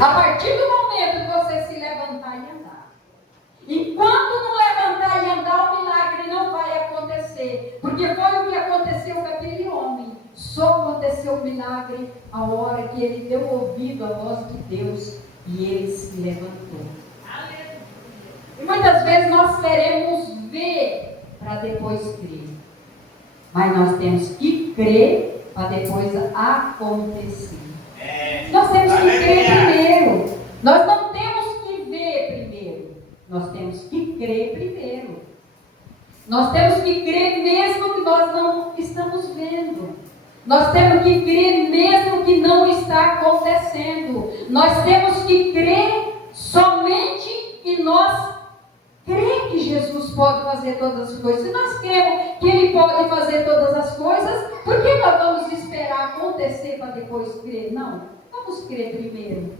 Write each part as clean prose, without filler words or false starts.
A partir do momento que você se levantar e andar. Enquanto não levantar e andar, o milagre não vai acontecer. Porque foi o que aconteceu com aquele homem. Só aconteceu o milagre a hora que ele deu ouvido à voz de Deus e ele se levantou. E muitas vezes nós queremos ver para depois crer. Mas nós temos que crer para depois acontecer. Nós temos que crer primeiro. Nós não temos que ver primeiro. Nós temos que crer primeiro. Nós temos que crer mesmo que nós não estamos vendo. Nós temos que crer mesmo que não está acontecendo. Nós temos que crer somente que nós cremos que Jesus pode fazer todas as coisas. Se nós cremos que Ele pode fazer todas as coisas, por que nós vamos esperar acontecer para depois crer? Não, vamos crer primeiro.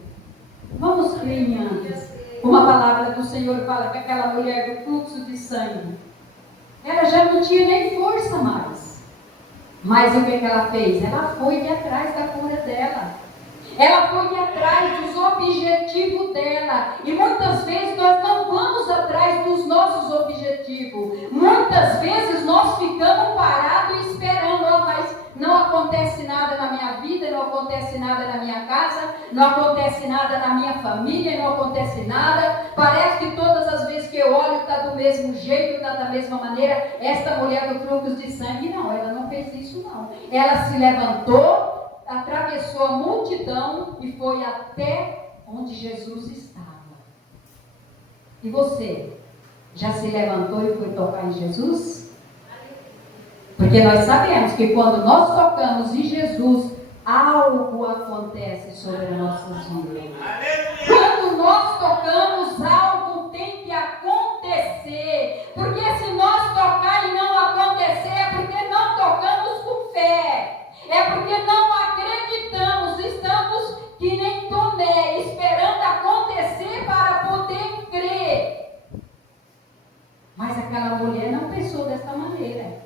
Vamos crer em antes. Uma palavra do Senhor fala que aquela mulher do fluxo de sangue, ela já não tinha nem força mais. Mas o que ela fez? Ela foi atrás da cura dela. Ela foi atrás dos objetivos dela. E muitas vezes nós não vamos atrás dos nossos objetivos. Muitas vezes nós ficamos parados esperando. Oh, mas não acontece nada na minha vida, não acontece nada na minha casa, não acontece nada na minha família, não acontece nada. Parece que todas as vezes que eu olho está do mesmo jeito, está da mesma maneira. Esta mulher do fluxo de sangue, não, ela não fez isso não. Ela se levantou, atravessou a multidão e foi até onde Jesus estava. E você, já se levantou e foi tocar em Jesus? Porque nós sabemos que quando nós tocamos em Jesus, algo acontece sobre as nossas vidas. Quando nós tocamos, algo tem que acontecer. Porque se nós tocar e não acontecer, é porque não tocamos com fé. É porque não acreditamos, estamos que nem Tomé, esperando acontecer para poder crer. Mas aquela mulher não pensou dessa maneira.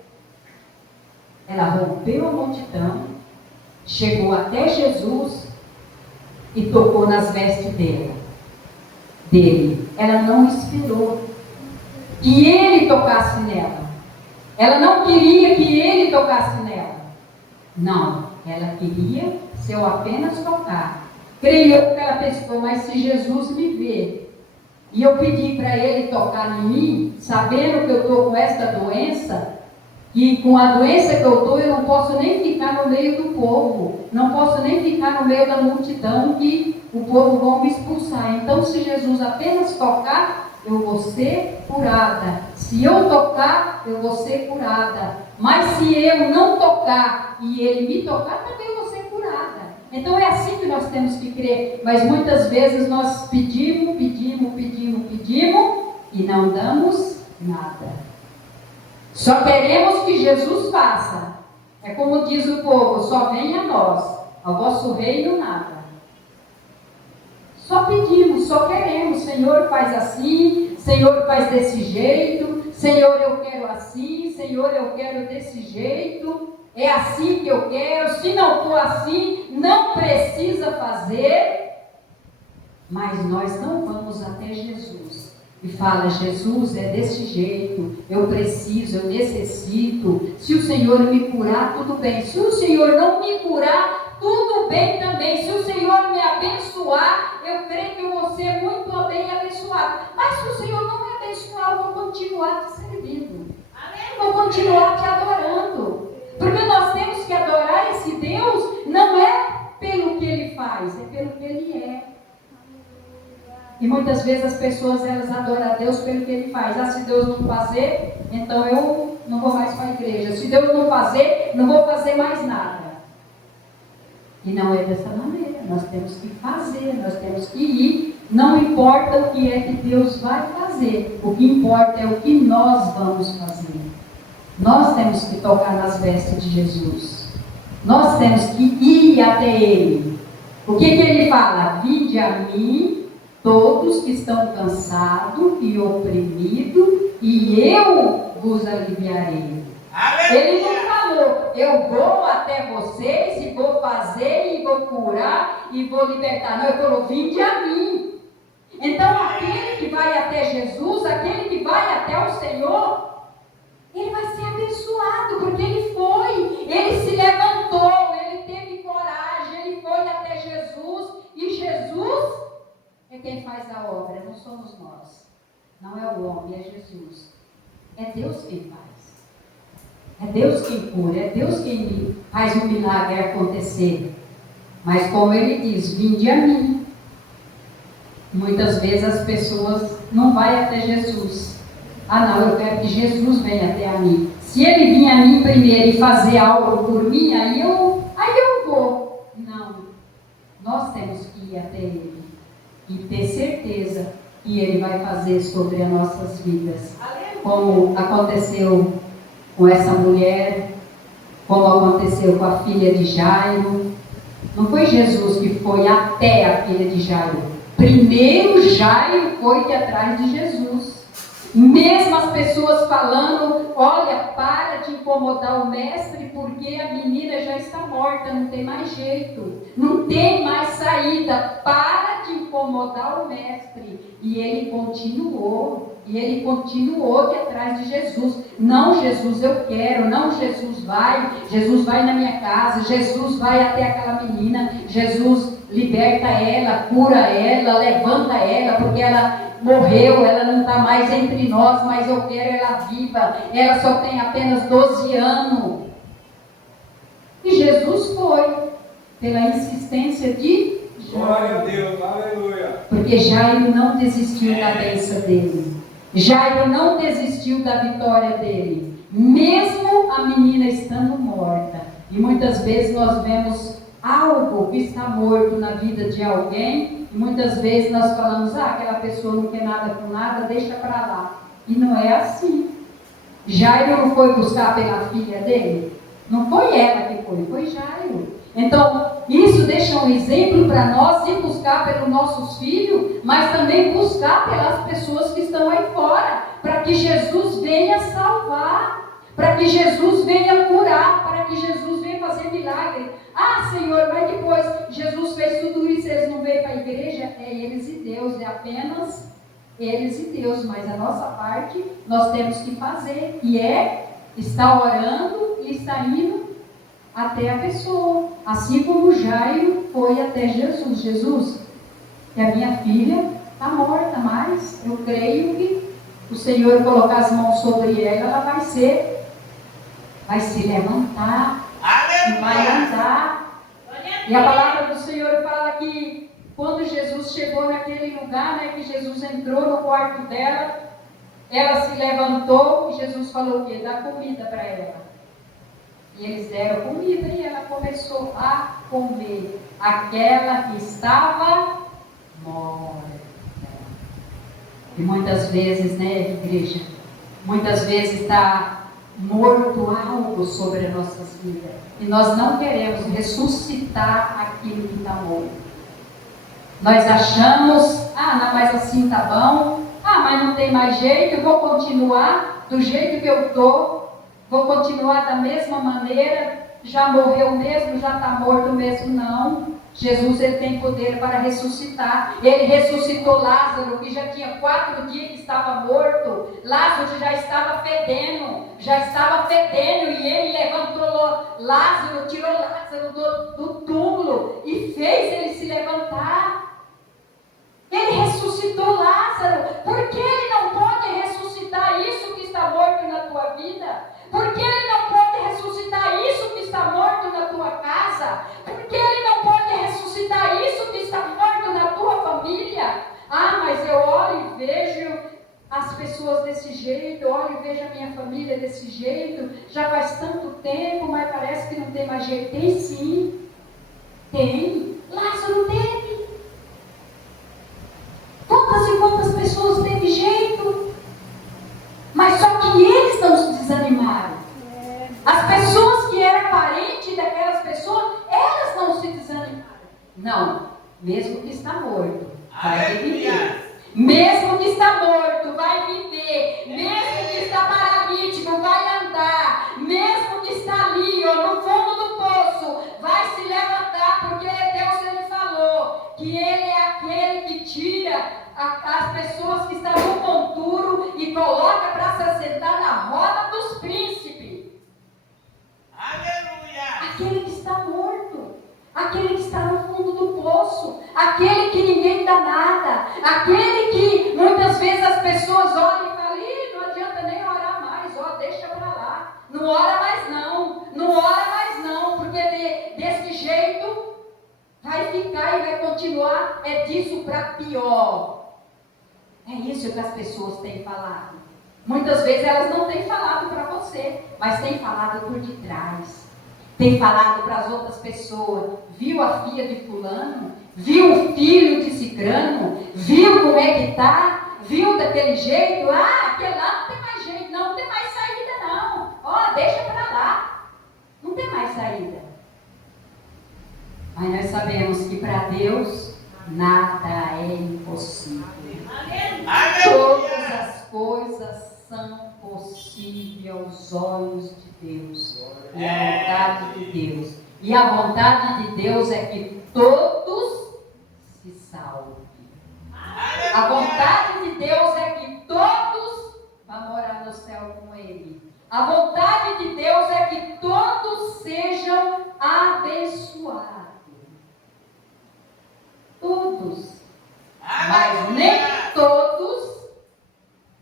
Ela rompeu a multidão, chegou até Jesus e tocou nas vestes dele. Ela não esperou que ele tocasse nela. Ela não queria que ele tocasse nela. Não, ela queria, se eu apenas tocar. Creio eu que ela pensou, mas se Jesus me vê e eu pedir para ele tocar em mim, sabendo que eu estou com esta doença, e com a doença que eu estou, eu não posso nem ficar no meio do povo, não posso nem ficar no meio da multidão que o povo vão me expulsar. Então, se Jesus apenas tocar, eu vou ser curada. Se eu tocar, eu vou ser curada. Mas se eu não tocar e ele me tocar, também eu vou ser curada. Então é assim que nós temos que crer. Mas muitas vezes nós pedimos e não damos nada. Só queremos que Jesus faça. É como diz o povo, só venha a nós, ao vosso reino nada. Só pedimos, só queremos. Senhor, faz assim, Senhor, faz desse jeito, Senhor, eu quero assim, Senhor, eu quero desse jeito, é assim que eu quero. Se não for assim, não precisa fazer. Mas nós não vamos até Jesus e fala, Jesus, é desse jeito, eu preciso, eu necessito. Se o Senhor me curar, tudo bem. Se o Senhor não me curar, tudo bem também. Se o Senhor me abençoar, eu creio que eu vou ser muito bem abençoado. Mas se o Senhor não me abençoar, eu vou continuar te servindo. Vou continuar te adorando. Porque nós temos que adorar esse Deus, não é pelo que Ele faz, é pelo que Ele é. E muitas vezes as pessoas, elas adoram a Deus pelo que Ele faz. Ah, se Deus não fazer, então eu não vou mais para a igreja. Se Deus não fazer, não vou fazer mais nada. E não é dessa maneira. Nós temos que fazer, nós temos que ir. Não importa o que é que Deus vai fazer. O que importa é o que nós vamos fazer. Nós temos que tocar nas vestes de Jesus. Nós temos que ir até Ele. O que Ele fala? Vinde a mim, todos que estão cansados e oprimidos, e eu vos aliviarei. Ele não falou, eu vou até vocês e vou fazer e vou curar e vou libertar. Não, ele falou, vinde a mim. Então aquele que vai até Jesus, aquele que vai até o Senhor, ele vai ser abençoado, porque ele foi, ele se levantou, ele teve coragem, ele foi até Jesus, e Jesus é quem faz a obra, não somos nós, não é o homem, é Jesus, é Deus quem faz, é Deus quem cura, é Deus quem faz o milagre acontecer, mas como ele diz, vinde a mim. Muitas vezes as pessoas não vão até Jesus. Ah não, eu quero que Jesus venha até a mim. Se ele vir a mim primeiro e fazer algo por mim, aí eu vou. Não, nós temos que ir até ele e ter certeza que ele vai fazer sobre as nossas vidas. Como aconteceu com essa mulher, como aconteceu com a filha de Jairo. Não foi Jesus que foi até a filha de Jairo. Primeiro Jairo foi atrás de Jesus. Mesmo as pessoas falando, olha, para de incomodar o mestre, porque a menina já está morta, não tem mais jeito, não tem mais saída, para de incomodar o mestre. E ele continuou aqui atrás de Jesus. Não, Jesus, eu quero, não, Jesus vai na minha casa, Jesus vai até aquela menina, Jesus liberta ela, cura ela, levanta ela, porque ela morreu, ela não está mais entre nós, mas eu quero ela viva, ela só tem apenas 12 anos. E Jesus foi, pela insistência de Jairo. Glória a Deus, aleluia. Porque Jairo não desistiu da bênção dele, Jairo não desistiu da vitória dele, mesmo a menina estando morta. E muitas vezes nós vemos algo que está morto na vida de alguém, e muitas vezes nós falamos, aquela pessoa não quer nada com nada, deixa para lá. E não é assim. Jairo não foi buscar pela filha dele? Não foi ela que foi Jairo. Então, isso deixa um exemplo para nós ir buscar pelos nossos filhos, mas também buscar pelas pessoas que estão aí fora, para que Jesus venha salvar, para que Jesus venha curar, para que Jesus venha fazer milagre. Ah, Senhor, mas depois Jesus fez tudo isso, eles não veio para a igreja? É eles e Deus, é apenas eles e Deus, mas a nossa parte nós temos que fazer, e é estar orando e estar indo até a pessoa, assim como Jairo foi até Jesus. Jesus, que a minha filha está morta, mas eu creio que o Senhor colocar as mãos sobre ela vai se levantar, e vai andar. E a palavra do Senhor fala que quando Jesus chegou naquele lugar, que Jesus entrou no quarto dela, ela se levantou e Jesus falou o quê? Dá comida para ela. E eles deram comida e ela começou a comer aquela que estava morta. E muitas vezes, igreja, muitas vezes está morto algo sobre as nossas vidas. E nós não queremos ressuscitar aquilo que está morto. Nós achamos, não, mas assim está bom, mas não tem mais jeito, eu vou continuar do jeito que eu estou. Vou continuar da mesma maneira, já morreu mesmo, já está morto mesmo, não. Jesus, ele tem poder para ressuscitar. Ele ressuscitou Lázaro, que já tinha 4 dias que estava morto. Lázaro já estava fedendo, e ele levantou Lázaro, tirou Lázaro do túmulo e fez ele se levantar. Ele ressuscitou Lázaro. Por que ele não pode ressuscitar isso que está morto na tua vida? Por que ele não pode ressuscitar isso que está morto na tua casa? Por que ele não pode ressuscitar isso que está morto na tua família? Mas eu olho e vejo as pessoas desse jeito, eu olho e vejo a minha família desse jeito, já faz tanto tempo, mas parece que não tem mais jeito. Tem sim, tem. Lázaro teve. Quantas e quantas pessoas teve jeito? Mas só que eles não se desanimaram. As pessoas que eram parentes daquelas pessoas, elas não se desanimaram. Não, mesmo que está morto, vai viver. Mesmo que está morto, vai viver. Mesmo que está paralítico, vai andar. aquele que tira as pessoas que estão no monturo e coloca para se sentar na roda dos príncipes. Aleluia. Aquele que está morto, aquele que está no fundo do poço, aquele que ninguém dá nada, aquele que muitas vezes as pessoas olham e falam: Ih, não adianta nem orar mais, ó, deixa para lá, não ora mais não, não ora mais não, porque desse jeito vai ficar e vai continuar, é disso para pior. É isso que as pessoas têm falado. Muitas vezes elas não têm falado para você, mas têm falado por detrás. Tem falado para as outras pessoas. Viu a filha de fulano? Viu o filho de cicrano? Viu como é que está? Viu daquele jeito? Ah, aquele lá não tem mais jeito, não tem mais saída não. Ó, deixa para lá. Não tem mais saída. Mas nós sabemos que para Deus nada é impossível. Todas as coisas são possíveis aos olhos de Deus. E a vontade de Deus. E a vontade de Deus é que todos se salvem. A vontade de Deus é que todos vão morar no céu com Ele. A vontade de Deus é que todos sejam abençoados. Todos. Mas nem todos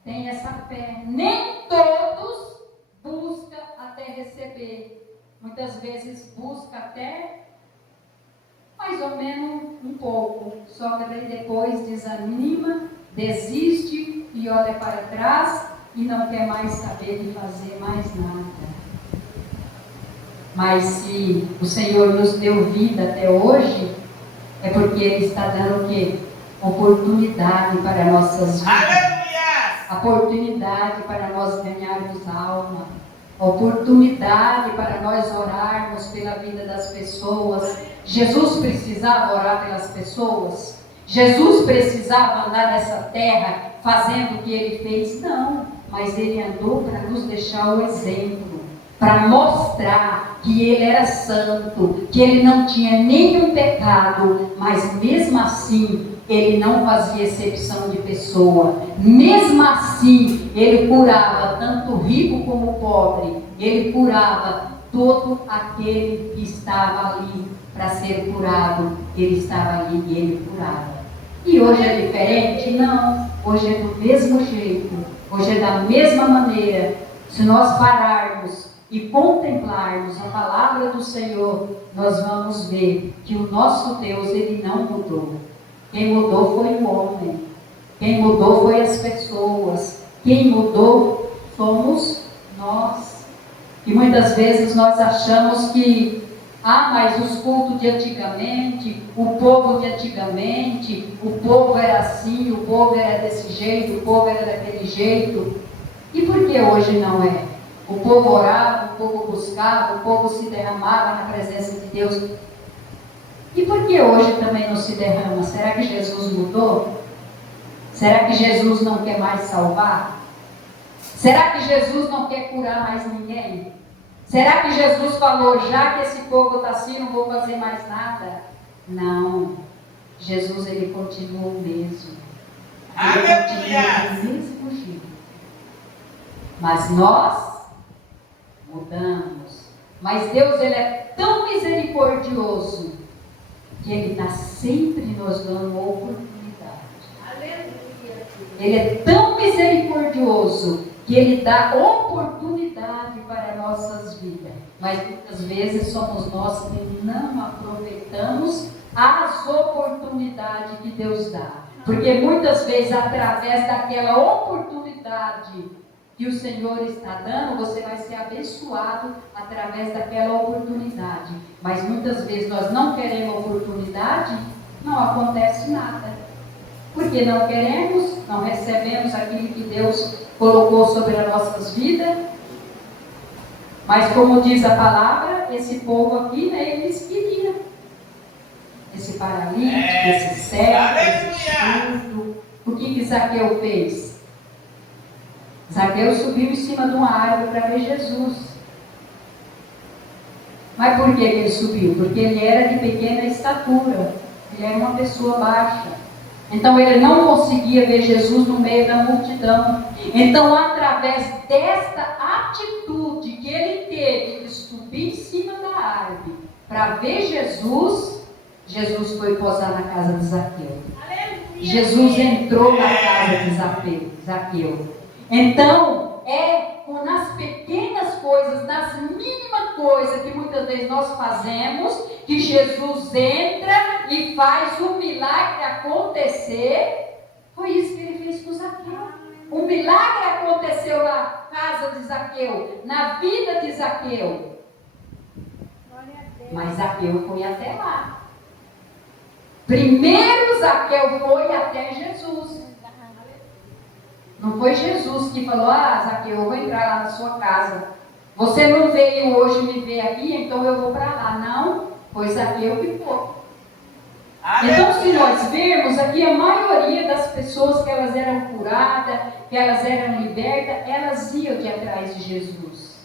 têm essa fé. Nem todos buscam até receber. Muitas vezes busca até mais ou menos um pouco. Só que daí depois desanima, desiste e olha para trás e não quer mais saber de fazer mais nada. Mas se o Senhor nos deu vida até hoje, é porque Ele está dando o quê? Oportunidade para nossas vidas. Aleluia. Oportunidade para nós ganharmos alma. Oportunidade para nós orarmos pela vida das pessoas. Jesus precisava orar pelas pessoas? Jesus precisava andar nessa terra fazendo o que Ele fez? Não, mas Ele andou para nos deixar o exemplo, para mostrar que Ele era santo, que Ele não tinha nenhum pecado, mas mesmo assim Ele não fazia exceção de pessoa. Mesmo assim Ele curava tanto o rico como o pobre. Ele curava todo aquele que estava ali para ser curado. Ele estava ali e Ele curava. E hoje é diferente? Não. Hoje é do mesmo jeito. Hoje é da mesma maneira. Se nós pararmos e contemplarmos a palavra do Senhor, nós vamos ver que o nosso Deus, Ele não mudou. Quem mudou foi o homem. Quem mudou foi as pessoas. Quem mudou somos nós. E muitas vezes nós achamos que mas os cultos de antigamente, o povo de antigamente, o povo era assim, o povo era desse jeito, o povo era daquele jeito. E por que hoje não é? O povo orava, o povo buscava, o povo se derramava na presença de Deus. E por que hoje também não se derrama? Será que Jesus mudou? Será que Jesus não quer mais salvar? Será que Jesus não quer curar mais ninguém? Será que Jesus falou: já que esse povo está assim, não vou fazer mais nada? Não. Jesus, Ele continua o mesmo. Ele continua do mesmo jeito. Mas nós mudamos. Mas Deus, Ele é tão misericordioso que Ele está sempre nos dando oportunidade. Aleluia. Ele é tão misericordioso que Ele dá oportunidade para nossas vidas. Mas muitas vezes somos nós que não aproveitamos as oportunidades que Deus dá. Porque muitas vezes, através daquela oportunidade que o Senhor está dando, você vai ser abençoado através daquela oportunidade. Mas muitas vezes nós não queremos oportunidade, não acontece nada. Porque não queremos, não recebemos aquilo que Deus colocou sobre as nossas vidas. Mas como diz a palavra, esse povo aqui, né, eles queriam. Esse paralítico, esse cego, esse surdo. O que Zaqueu fez? Zaqueu subiu em cima de uma árvore para ver Jesus. Mas por que ele subiu? Porque ele era de pequena estatura. Ele era uma pessoa baixa. Então ele não conseguia ver Jesus no meio da multidão. Então, através desta atitude que ele teve de subir em cima da árvore para ver Jesus, Jesus foi posar na casa de Zaqueu. Jesus entrou na casa de Zaqueu. Então, nas pequenas coisas, nas mínimas coisas que muitas vezes nós fazemos, que Jesus entra e faz o milagre acontecer. Foi isso que ele fez com Zaqueu. O milagre aconteceu na casa de Zaqueu, na vida de Zaqueu. Mas Zaqueu foi até lá. Primeiro Zaqueu foi até Jesus. Não foi Jesus que falou: Zaqueu, eu vou entrar lá na sua casa. Você não veio hoje me ver aqui, então eu vou para lá. Não, foi Zaqueu que foi. Então, se nós vermos aqui, a maioria das pessoas que elas eram curadas, que elas eram libertas, elas iam de atrás de Jesus.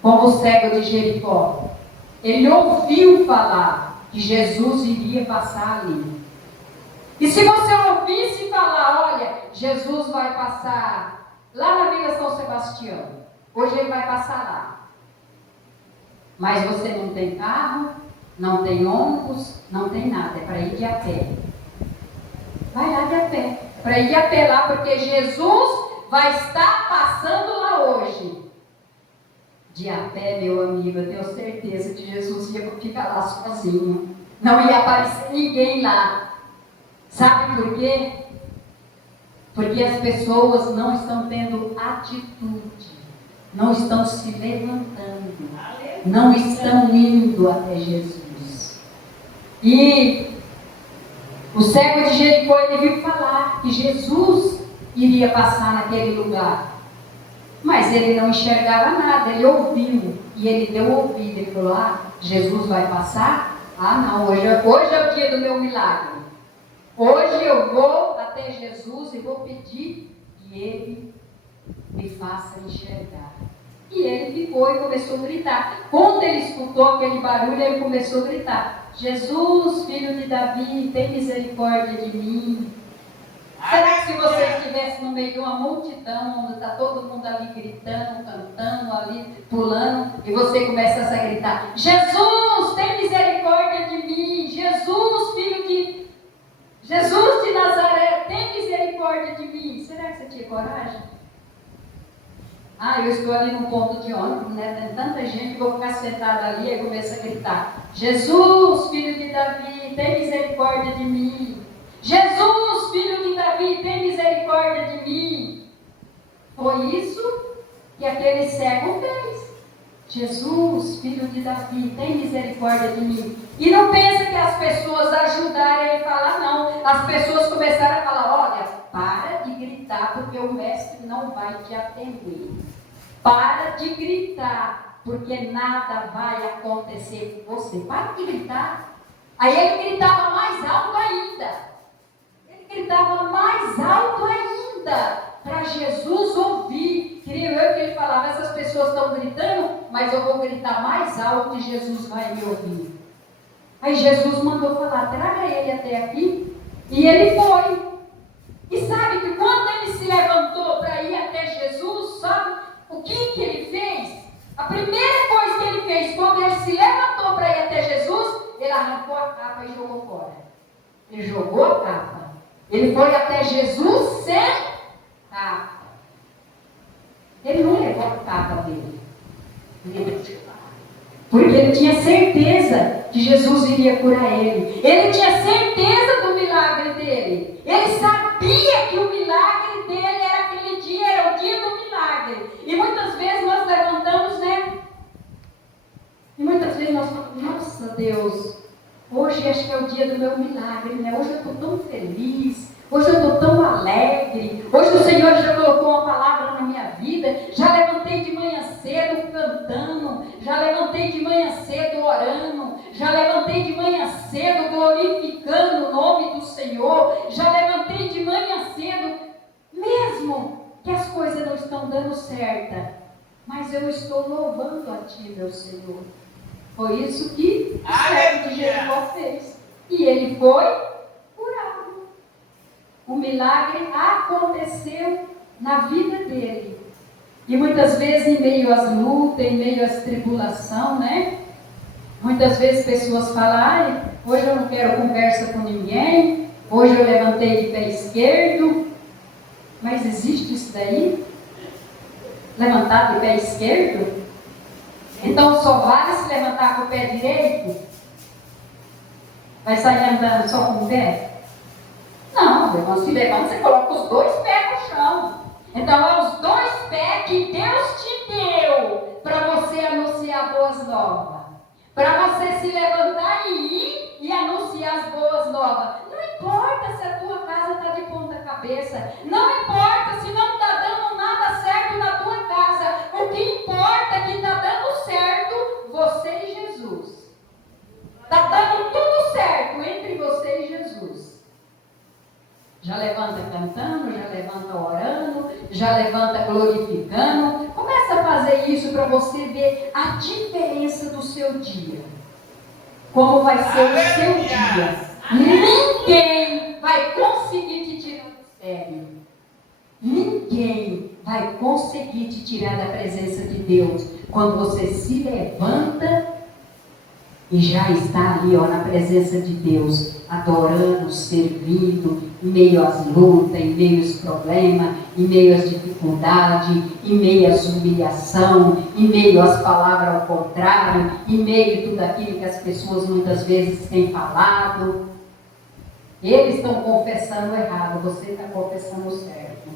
Como o cego de Jericó. Ele ouviu falar que Jesus iria passar ali. E se você ouvisse falar: olha, Jesus vai passar lá na Vila São Sebastião, hoje ele vai passar lá. Mas você não tem carro, não tem ônibus, não tem nada, é para ir de a pé. Vai lá de a pé, para ir de a pé lá, porque Jesus vai estar passando lá hoje. De a pé, meu amigo, eu tenho certeza que Jesus ia ficar lá sozinho. Não ia aparecer ninguém lá. Sabe por quê? Porque as pessoas não estão tendo atitude, não estão se levantando, não estão indo até Jesus. E o cego de Jericó, ele viu falar que Jesus iria passar naquele lugar, mas ele não enxergava nada. Ele ouviu e ele deu ouvido. Ele falou: Jesus vai passar? Não, hoje é o dia do meu milagre. Hoje eu vou até Jesus e vou pedir que Ele me faça enxergar. E ele ficou e começou a gritar. Quando ele escutou aquele barulho, ele começou a gritar: Jesus, filho de Davi, tem misericórdia de mim. Será que se você estivesse no meio de uma multidão, onde está todo mundo ali gritando, cantando, ali pulando, e você começasse a gritar: Jesus, tem misericórdia de mim. Jesus de Nazaré, tem misericórdia de mim. Será que você tinha coragem? Eu estou ali no ponto de ônibus, né? Tem tanta gente que vou ficar sentada ali e começo a gritar: Jesus, filho de Davi, tem misericórdia de mim. Jesus, filho de Davi, tem misericórdia de mim. Foi isso que aquele cego fez. Jesus, filho de Davi, tem misericórdia de mim. E não pensa que as pessoas ajudaram ele a falar, não. As pessoas começaram a falar: olha, para de gritar, porque o mestre não vai te atender. Para de gritar, porque nada vai acontecer com você. Para de gritar. Aí ele gritava mais alto ainda. Para Jesus ouvir. Creio eu que ele falava: essas pessoas estão gritando, mas eu vou gritar mais alto e Jesus vai me ouvir. Aí Jesus mandou falar: traga ele até aqui. E ele foi. E sabe que quando ele se levantou para ir até Jesus, sabe o que ele fez? A primeira coisa que ele fez, quando ele se levantou para ir até Jesus, ele arrancou a capa e jogou fora. Ele jogou a capa. Ele foi até Jesus sem capa. Ele não levou a capa dele. Porque ele tinha certeza que Jesus iria curar ele. Ele tinha certeza do milagre dele. Ele sabia que o milagre dele era aquele dia, era o dia do milagre. E muitas vezes nós levantamos, né? E muitas vezes nós falamos: nossa Deus, hoje acho que é o dia do meu milagre, né? Hoje eu estou tão feliz. Hoje eu estou tão alegre. Hoje o Senhor já colocou uma palavra na minha vida. Já levantei de manhã cedo cantando. Já levantei de manhã cedo orando. Já levantei de manhã cedo glorificando o nome do Senhor. Já levantei de manhã cedo, mesmo que as coisas não estão dando certo. Mas eu estou louvando a Ti, meu Senhor. Foi isso que o cego de Jericó fez. E ele foi curado. o milagre aconteceu na vida dele. E muitas vezes em meio às lutas, em meio às tribulações, né? Muitas vezes pessoas falam, ai, hoje eu não quero conversa com ninguém, hoje eu levantei de pé esquerdo. Mas existe isso daí? Levantar de pé esquerdo? Então só vale se levantar com o pé direito? Vai sair andando só com o pé? Não, irmão, se levanta, você coloca os dois pés no chão. Então é os dois pés que Deus te deu para você anunciar boas novas. Para você se levantar e ir e anunciar as boas novas. Não importa se a tua casa está de ponta cabeça. Não importa se não está dando nada certo na tua casa. O que importa é que está dando certo você e Jesus. Está dando tudo certo entre você e Jesus. Já levanta cantando, já levanta orando, já levanta glorificando. Começa a fazer isso para você ver a diferença do seu dia. Como vai ser o seu dia. Ninguém vai conseguir te tirar do sério. Ninguém vai conseguir te tirar da presença de Deus. Quando você se levanta e já está ali, ó, na presença de Deus, adorando, servindo, em meio às lutas, em meio aos problemas, em meio às dificuldades, em meio às humilhações, em meio às palavras ao contrário, em meio a tudo aquilo que as pessoas muitas vezes têm falado. Eles estão confessando errado, você está confessando certo.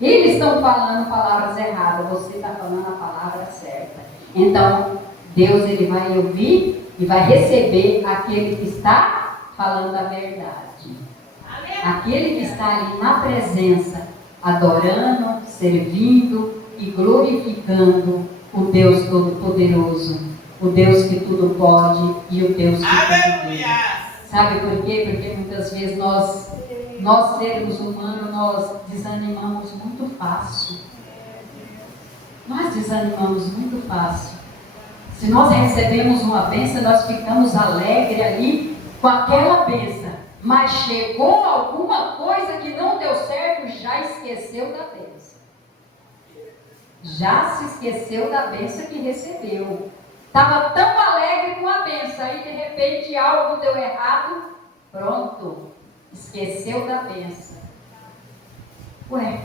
Eles estão falando palavras erradas, você está falando a palavra certa. Então, Deus ele vai ouvir e vai receber aquele que está falando a verdade. Aquele que está ali na presença, adorando, servindo e glorificando o Deus Todo-Poderoso, o Deus que tudo pode e o Deus que tudo vê. Sabe por quê? Porque muitas vezes nós seres humanos, nós desanimamos muito fácil. Nós desanimamos muito fácil. Se nós recebemos uma bênção, nós ficamos alegres ali com aquela bênção. Mas chegou alguma coisa que não deu certo, já esqueceu da bênção. Já se esqueceu da bênção que recebeu. Estava tão alegre com a bênção, aí de repente algo deu errado, pronto, esqueceu da bênção. Ué,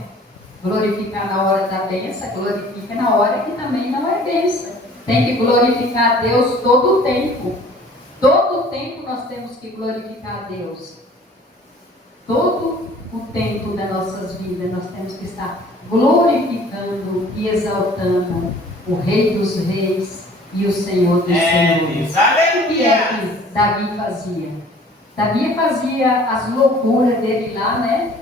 glorificar na hora da bênção, glorifica na hora que também não é bênção. Tem que glorificar a Deus todo o tempo. Todo o tempo nós temos que glorificar a Deus. Todo o tempo das nossas vidas nós temos que estar glorificando e exaltando o Rei dos Reis e o Senhor dos Senhores. O que é que Davi fazia? Davi fazia as loucuras dele lá, né?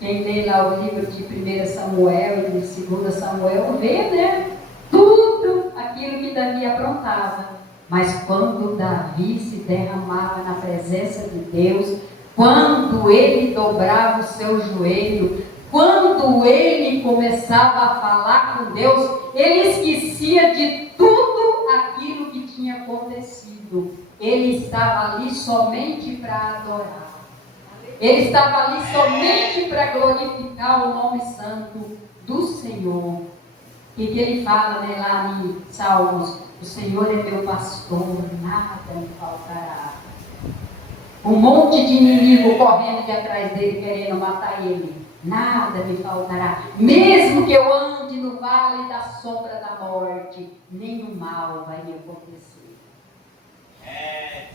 Quem lê lá o livro de 1 Samuel e de 2 Samuel vê, né? Tudo aquilo que Davi aprontava. Mas quando Davi se derramava na presença de Deus, quando ele dobrava o seu joelho, quando ele começava a falar com Deus, ele esquecia de tudo aquilo que tinha acontecido. Ele estava ali somente para adorar. Ele estava ali somente para glorificar o nome santo do Senhor. E que ele fala, né, lá em Salmos: o Senhor é meu pastor, nada me faltará. Um monte de inimigo correndo de atrás dele, querendo matar ele. Nada me faltará. Mesmo que eu ande no vale da sombra da morte, nenhum mal vai me acontecer.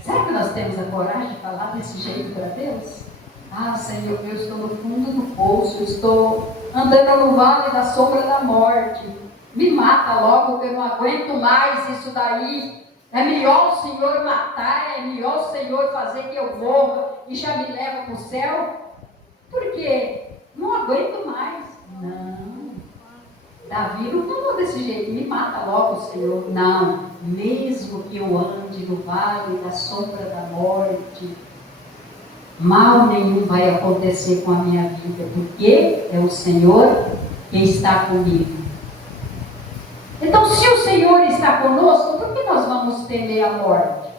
Será que nós temos a coragem de falar desse jeito para Deus? Ah, Senhor, eu estou no fundo do poço, eu estou andando no vale da sombra da morte. Me mata logo, que eu não aguento mais isso daí. É melhor o Senhor matar, é melhor o Senhor fazer que eu morra e já me leva para o céu. Por quê? Não aguento mais. Não. Davi não falou desse jeito, me mata logo, Senhor. Não. Mesmo que eu ande no vale da sombra da morte, mal nenhum vai acontecer com a minha vida, porque é o Senhor que está comigo. Então, se o Senhor está conosco, por que nós vamos temer a morte?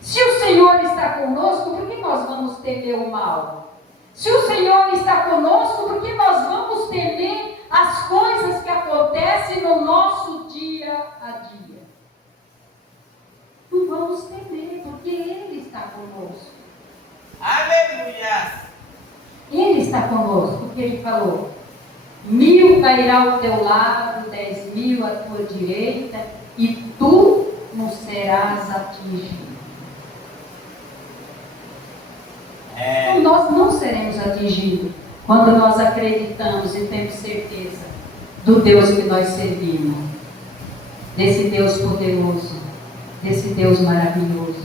Se o Senhor está conosco, por que nós vamos temer o mal? Se o Senhor está conosco, por que nós vamos temer as coisas que acontecem no nosso dia a dia? Não vamos temer, porque Ele está conosco. Aleluia. Ele está conosco, porque Ele falou: 1000 cairá ao teu lado, 10.000 à tua direita, e tu não serás atingido. Então, nós não seremos atingidos quando nós acreditamos e temos certeza do Deus que nós servimos, desse Deus poderoso, desse Deus maravilhoso.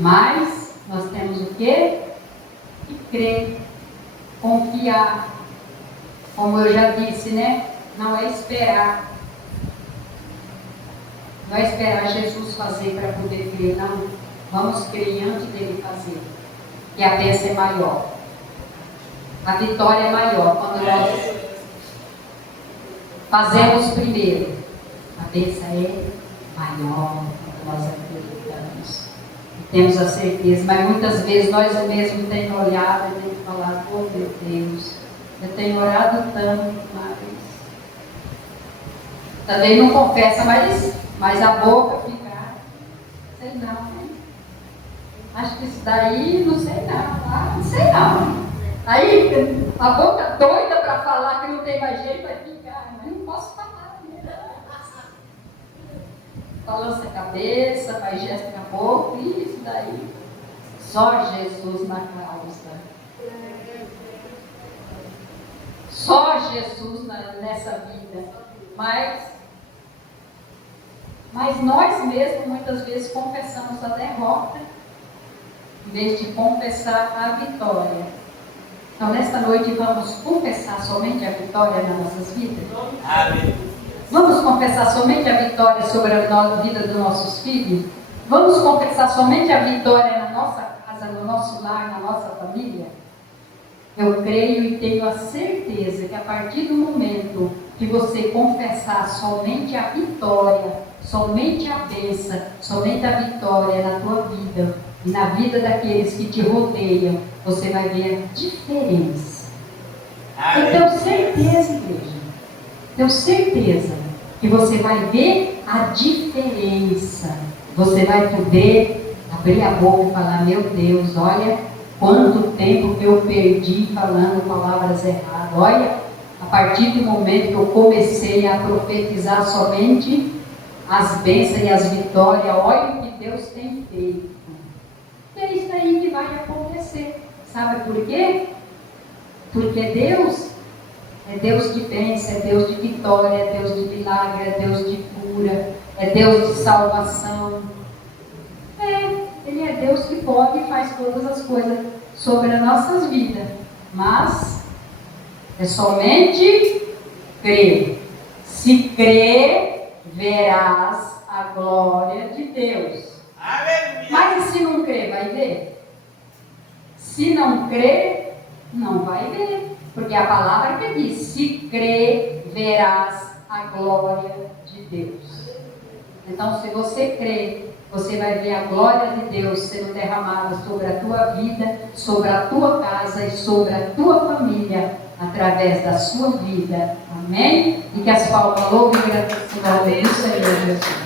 Mas nós temos o quê? Que crer, confiar. Como eu já disse, né? Não é esperar. Não é esperar Jesus fazer para poder crer, não. Vamos crer antes dele fazer. E a bênção é maior. A vitória é maior quando nós fazemos primeiro. A bênção é maior quando nós acreditamos. E temos a certeza, mas muitas vezes nós mesmos temos olhado e temos falado: oh meu Deus, eu tenho orado tanto, mas também não confessa, mas a boca fica, sei não, né? Acho que isso daí, não sei não, não sei não. Aí a boca doida para falar que não tem mais jeito, vai ficar, mas não posso falar, né? Balança a cabeça, faz gesto com a boca, e isso daí. Só Jesus na causa. Só Jesus nessa vida. Mas nós mesmos muitas vezes confessamos a derrota em vez de confessar a vitória. Então nesta noite vamos confessar somente a vitória nas nossas vidas? Amém. Vamos confessar somente a vitória sobre a vida dos nossos filhos? Vamos confessar somente a vitória na nossa casa, no nosso lar, na nossa família? Eu creio e tenho a certeza que a partir do momento que você confessar somente a vitória, somente a bênção, somente a vitória na tua vida e na vida daqueles que te rodeiam, você vai ver a diferença. Eu tenho certeza, igreja, tenho certeza que você vai ver a diferença. Você vai poder abrir a boca e falar: meu Deus, olha quanto tempo que eu perdi falando palavras erradas. Olha, a partir do momento que eu comecei a profetizar somente as bênçãos e as vitórias, olha o que Deus tem feito. E é isso aí que vai acontecer. Sabe por quê? Porque Deus é Deus de bênção, é Deus de vitória, é Deus de milagre, é Deus de cura, é Deus de salvação. Ele é Deus que pode e faz todas as coisas sobre as nossas vidas. Mas é somente crer. Se crer, verás a glória de Deus. Aleluia. Mas se não crer, vai ver? Se não crer, não vai ver. Porque a palavra que diz: se crer, verás a glória de Deus. Então, se você crer, você vai ver a glória de Deus sendo derramada sobre a tua vida, sobre a tua casa e sobre a tua família, através da sua vida. Amém? E que as palmas louvem e agradecem ao nome do Senhor Jesus.